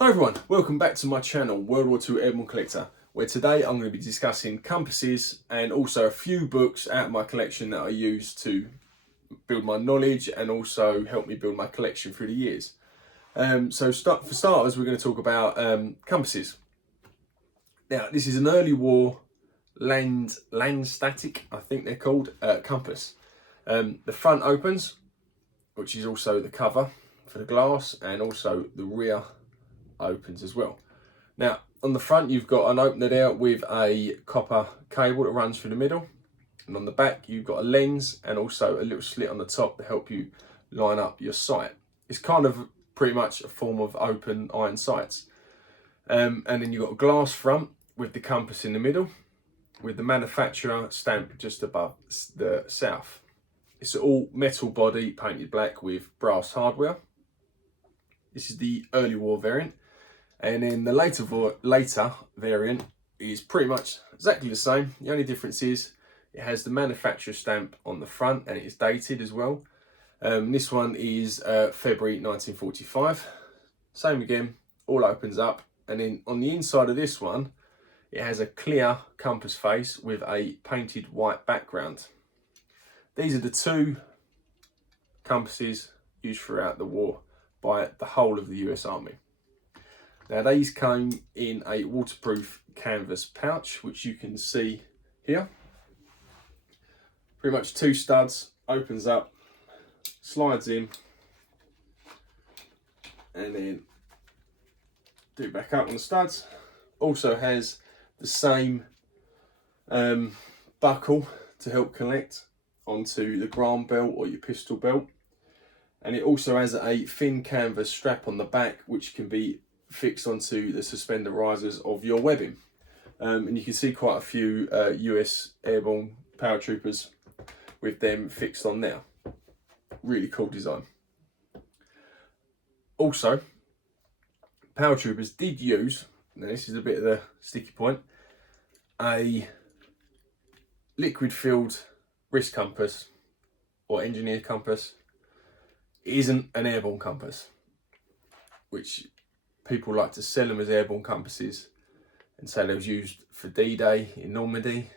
Hi everyone, welcome back to my channel, WW2 Airborne Collector, where today I'm going to be discussing compasses and also a few books out of my collection that I use to build my knowledge and also help me build my collection through the years. For starters, we're going to talk about compasses. Now, this is an early war land static, I think they're called, compass. The front opens, which is also the cover for the glass, and also the rear opens as well. Now, on the front, you've got an opener there with a copper cable that runs through the middle. And on the back, you've got a lens and also a little slit on the top to help you line up your sight. It's kind of pretty much a form of open iron sights. And then you've got a glass front with the compass in the middle, with the manufacturer stamp just above the south. It's all metal body painted black with brass hardware. This is the early war variant. And then the later variant is pretty much exactly the same. The only difference is it has the manufacturer stamp on the front and it is dated as well. This one is February 1945. Same again, all opens up. And then on the inside of this one, it has a clear compass face with a painted white background. These are the two compasses used throughout the war by the whole of the US Army. Now, these came in a waterproof canvas pouch, which you can see here. Pretty much two studs, opens up, slides in, and then do back up on the studs. Also has the same buckle to help connect onto the gram belt or your pistol belt. And it also has a thin canvas strap on the back, which can be fixed onto the suspender risers of your webbing. And you can see quite a few US Airborne paratroopers with them fixed on there. Really cool design. Also, paratroopers did use, now this is a bit of the sticky point, a liquid filled wrist compass or engineered compass. It isn't an airborne compass, which people like to sell them as airborne compasses and say they was used for D-Day in Normandy,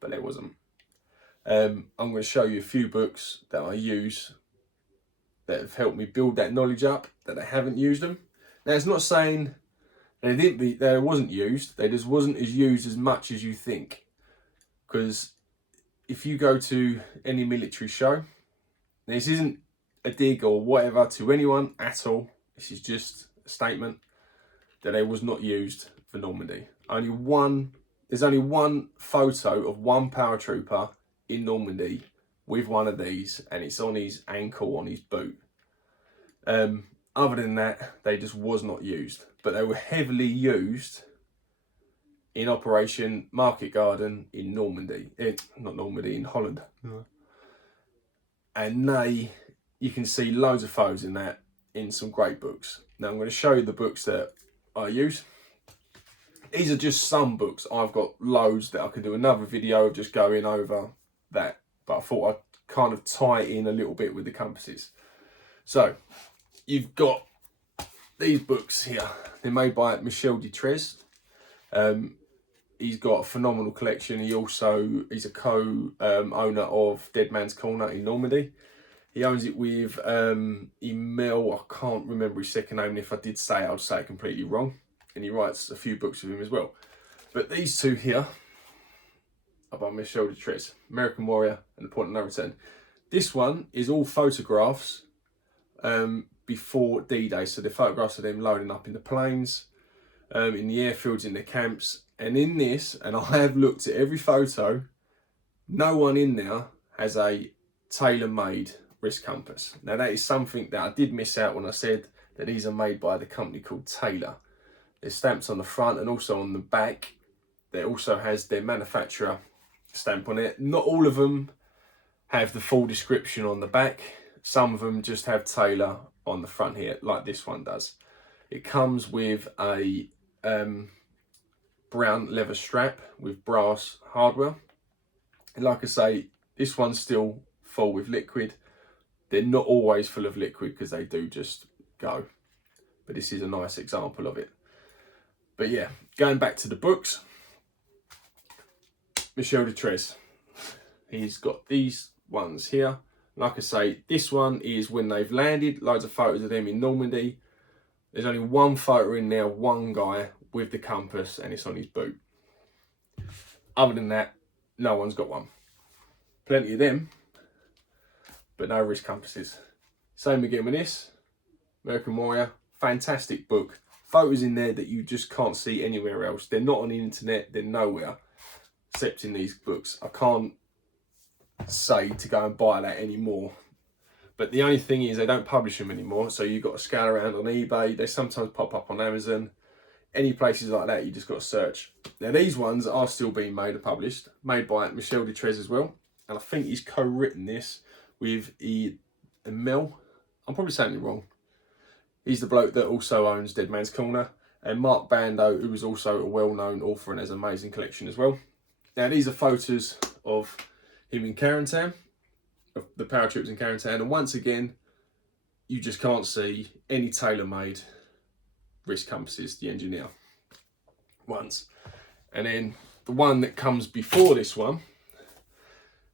but it wasn't. I'm going to show you a few books that I use that have helped me build that knowledge up, that I haven't used them. Now, it's not saying they wasn't used, they just wasn't as used as much as you think. Because if you go to any military show, this isn't a dig or whatever to anyone at all, this is just statement that it was not used for Normandy. There's only one photo of one paratrooper in Normandy with one of these, and it's on his ankle, on his boot. Other than that, they just was not used, but they were heavily used in Operation Market Garden in Normandy, in Holland. Yeah. And you can see loads of photos in that in some great books. Now I'm going to show you the books that I use. These are just some books. I've got loads that I could do another video of just going over that, but I thought I'd kind of tie it in a little bit with the compasses. So you've got these books here. They're made by Michel Detrez. He's got a phenomenal collection. He's a co-owner of Dead Man's Corner in Normandy. He owns it with Emil, I can't remember his second name, and if I did say it, I'd say it completely wrong. And he writes a few books with him as well. But these two here are by Michel Detrez, American Warrior and The Point of No Return. This one is all photographs before D-Day. So the photographs of them loading up in the planes, in the airfields, in the camps. And in this, and I have looked at every photo, no one in there has a tailor-made wrist compass. Now that is something that I did miss out when I said that these are made by the company called Taylor. There's stamps on the front and also on the back. There also has their manufacturer stamp on it. Not all of them have the full description on the back. Some of them just have Taylor on the front here, like this one does. It comes with a brown leather strap with brass hardware. And like I say, this one's still full with liquid. They're not always full of liquid because they do just go. but this is a nice example of it. But yeah, going back to the books, Michel de Trez, he's got these ones here. Like I say, this one is when they've landed, loads of photos of them in Normandy. There's only one photo in there, one guy with the compass, and it's on his boot. Other than that, no one's got one. Plenty of them, but no wrist compasses. Same again with this, American Warrior, fantastic book. Photos in there that you just can't see anywhere else. They're not on the internet, they're nowhere, except in these books. I can't say to go and buy that anymore. But the only thing is they don't publish them anymore, so you've got to scout around on eBay. They sometimes pop up on Amazon. Any places like that, you just got to search. Now these ones are still being made and published, made by Michel de Trez as well. And I think he's co-written this with Emil. I'm probably saying it wrong. He's the bloke that also owns Dead Man's Corner. And Mark Bando, who is also a well-known author and has an amazing collection as well. Now these are photos of him in Carentan, of the paratroopers in Carentan. And once again, you just can't see any tailor-made wrist compasses, the engineer ones. And then the one that comes before this one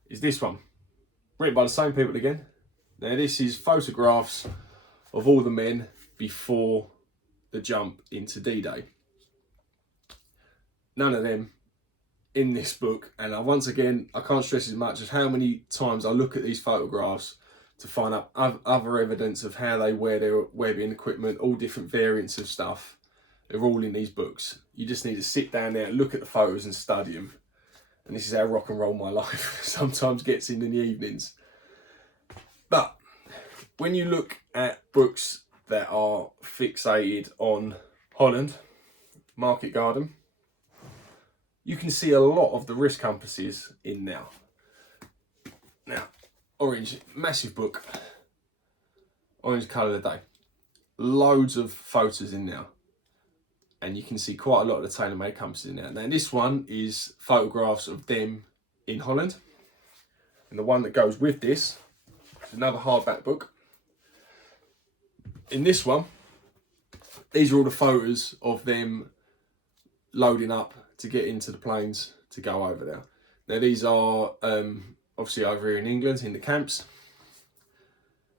is this one, written by the same people again. Now this is photographs of all the men before the jump into D-Day. None of them in this book, and once again, I can't stress as much as how many times I look at these photographs to find out other evidence of how they wear their webbing equipment, all different variants of stuff. They're all in these books. You just need to sit down there and look at the photos and study them. And this is how rock and roll my life sometimes gets in the evenings. But when you look at books that are fixated on Holland, Market Garden, you can see a lot of the wrist compasses in now. Now, orange, massive book, orange colour of the day. Loads of photos in there. And you can see quite a lot of the tailor-made compasses in there. Now this one is photographs of them in Holland. And the one that goes with this is another hardback book. In this one, these are all the photos of them loading up to get into the planes to go over there. Now these are obviously over here in England, in the camps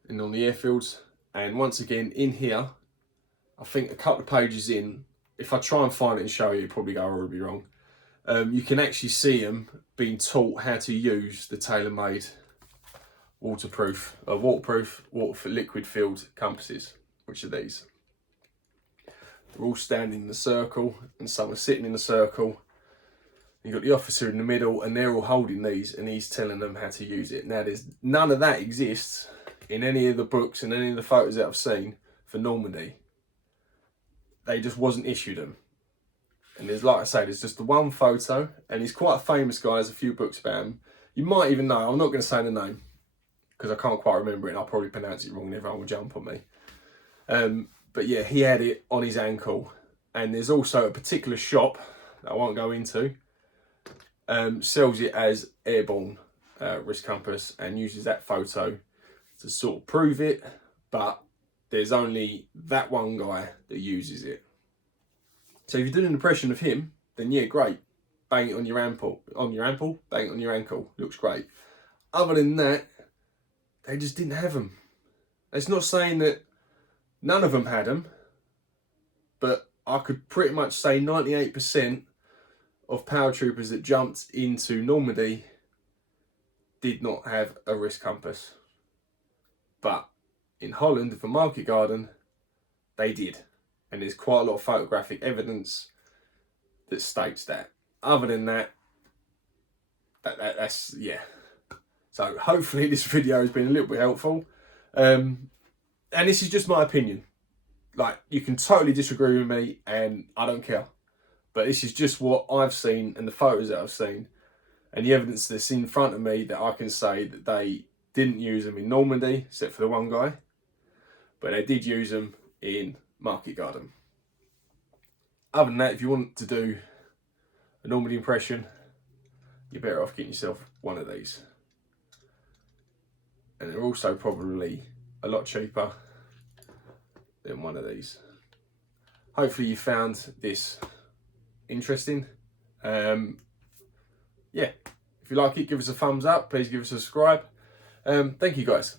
and on the airfields. And once again, in here, I think a couple of pages in, if I try and find it and show you, it'll probably go horribly wrong. You can actually see them being taught how to use the tailor-made water liquid filled compasses, which are these. They're all standing in a circle and some are sitting in a circle. You've got the officer in the middle and they're all holding these and he's telling them how to use it. Now there's none of that exists in any of the books and any of the photos that I've seen for Normandy. They just wasn't issued them. And there's, like I say, there's just the one photo, and he's quite a famous guy. There's a few books about him. You might even know, I'm not going to say the name, because I can't quite remember it, and I'll probably pronounce it wrong and everyone will jump on me. But yeah, he had it on his ankle. And there's also a particular shop, that I won't go into, sells it as Airborne wrist compass, and uses that photo to sort of prove it, but there's only that one guy that uses it. So if you're doing an impression of him, then yeah, great. Bang it on your ankle. Bang it on your ankle. Looks great. Other than that, they just didn't have them. It's not saying that none of them had them, but I could pretty much say 98% of paratroopers that jumped into Normandy did not have a wrist compass. But in Holland, for Market Garden, they did. And there's quite a lot of photographic evidence that states that. Other than that, that's, yeah. So hopefully this video has been a little bit helpful. And this is just my opinion. Like, you can totally disagree with me and I don't care. But this is just what I've seen and the photos that I've seen. And the evidence that's in front of me that I can say that they didn't use them in Normandy, except for the one guy. But they did use them in Market Garden. Other than that, if you want to do a Normandy impression, you're better off getting yourself one of these. And they're also probably a lot cheaper than one of these. hopefully you found this interesting. Yeah, if you like it, give us a thumbs up. Please give us a subscribe. Thank you guys.